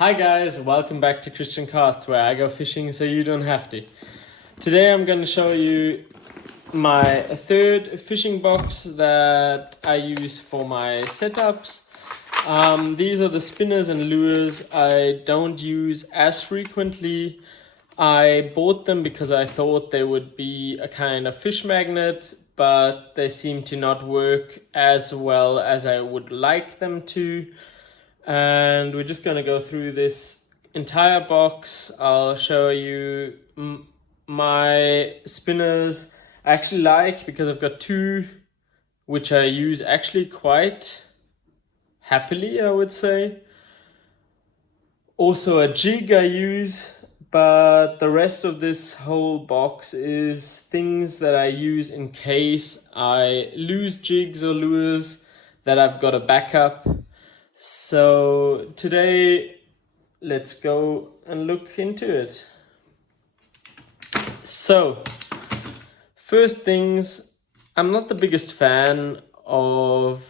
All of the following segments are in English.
Hi guys, welcome back to Christian Casts, where I go fishing so you don't have to. Today I'm going to show you my third fishing box that I use for my setups. These are the spinners and lures I don't use as frequently. I bought them because I thought they would be a kind of fish magnet, but they seem to not work as well as I would like them to. And we're just going to go through this entire box. I'll show you my spinners I actually like, because I've got two which I use actually quite happily, I would say. Also a jig I use, but the rest of this whole box is things that I use in case I lose jigs or lures, that I've got a backup. So today, let's go and look into it. So, first things, I'm not the biggest fan of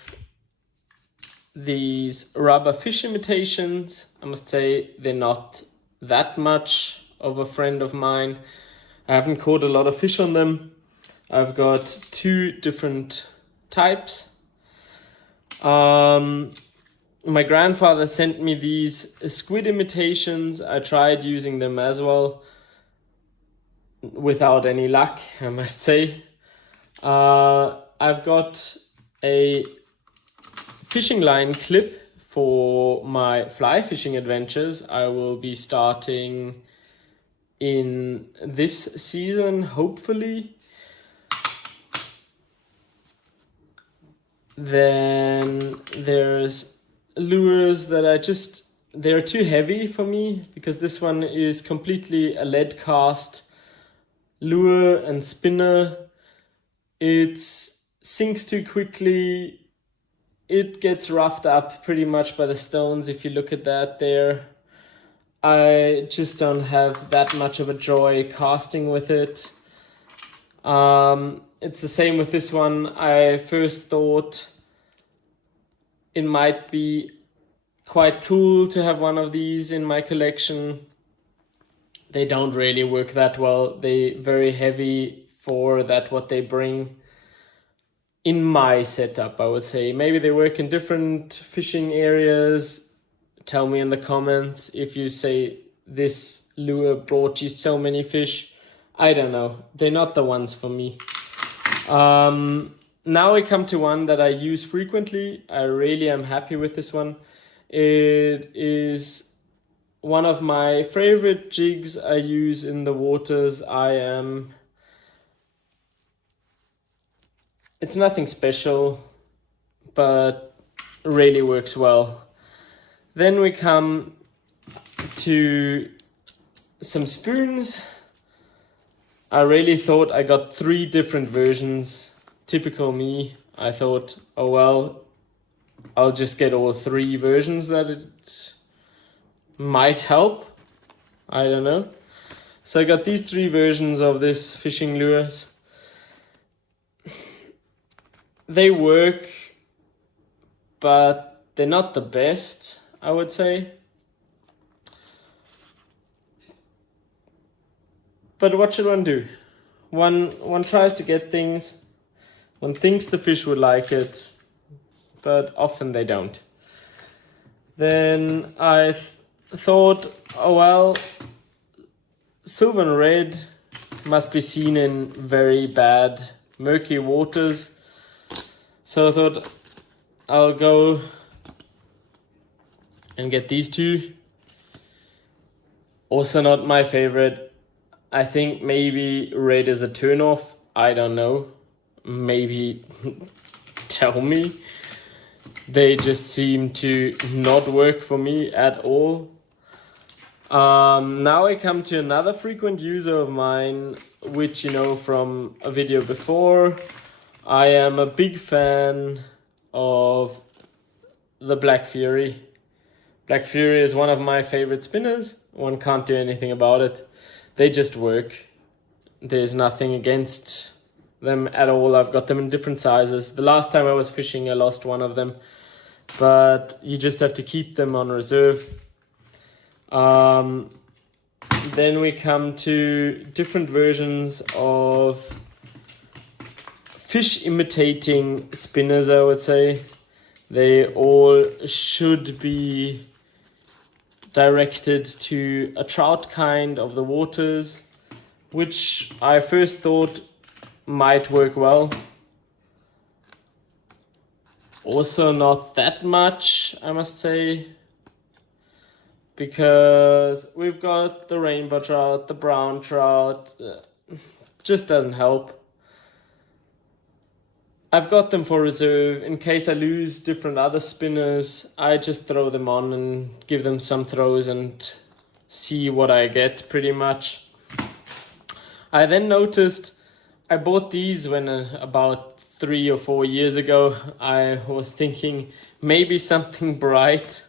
these rubber fish imitations. I must say they're not that much of a friend of mine. I haven't caught a lot of fish on them. I've got two different types. My grandfather sent me these squid imitations. I tried using them as well, without any luck, I must say. I've got a fishing line clip for my fly fishing adventures. I will be starting in this season, hopefully. Then there's lures that they're too heavy for me, because this one is completely a lead cast lure and spinner. It sinks too quickly. It gets roughed up pretty much by the stones, if you look at that there. I just don't have that much of a joy casting with it. It's the same with this one. I first thought it might be quite cool to have one of these in my collection. They don't really work that well. They're very heavy for that what they bring in my setup, I would say. Maybe they work in different fishing areas. Tell me in the comments if you say this lure brought you so many fish. I don't know. They're not the ones for me. Now we come to one that I use frequently. I really am happy with this one. It is one of my favorite jigs I use in the waters. It's nothing special, but really works well. Then we come to some spoons. I really thought I got three different versions. Typical me. I thought, oh well, I'll just get all three versions, that it might help. I don't know. So I got these three versions of this fishing lures. They work, but they're not the best, I would say. But what should one do? One tries to get things. One thinks the fish would like it, but often they don't. Then I thought, oh well, silver and red must be seen in very bad, murky waters. So I thought I'll go and get these two. Also not my favorite. I think maybe red is a turnoff. I don't know. Maybe tell me. They just seem to not work for me at all. Now I come to another frequent user of mine, which you know from a video before. I am a big fan of the Black Fury. Black Fury is one of my favorite spinners. One can't do anything about it. They just work. There's nothing against them at all. I've got them in different sizes. The last time I was fishing, I lost one of them. But you just have to keep them on reserve. Then we come to different versions of fish imitating spinners, I would say. They all should be directed to a trout kind of the waters, which I first thought might work well. Also not that much, I must say, because we've got the rainbow trout, the brown trout, just doesn't help. I've got them for reserve. In case I lose different other spinners, I just throw them on and give them some throws and see what I get, pretty much. I then noticed I bought these when about 3 or 4 years ago. I was thinking maybe something bright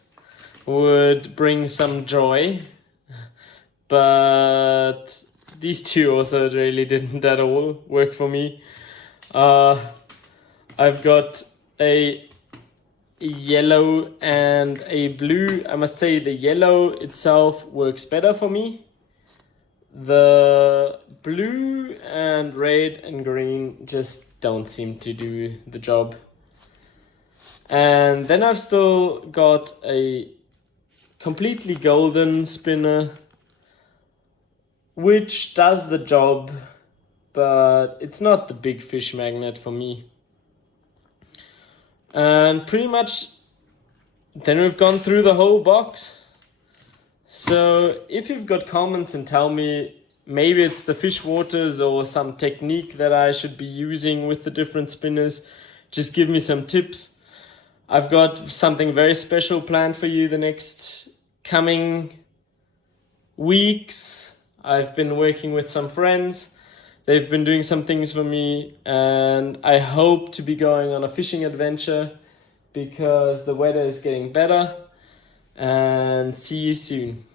would bring some joy, but these two also really didn't at all work for me. I've got a yellow and a blue. I must say the yellow itself works better for me. The blue and red and green just don't seem to do the job. And then I've still got a completely golden spinner, which does the job, but it's not the big fish magnet for me. And pretty much then we've gone through the whole box. So if you've got comments and tell me maybe it's the fish waters or some technique that I should be using with the different spinners, just give me some tips. I've got something very special planned for you the next coming weeks. I've been working with some friends. They've been doing some things for me, and I hope to be going on a fishing adventure because the weather is getting better. And see you soon.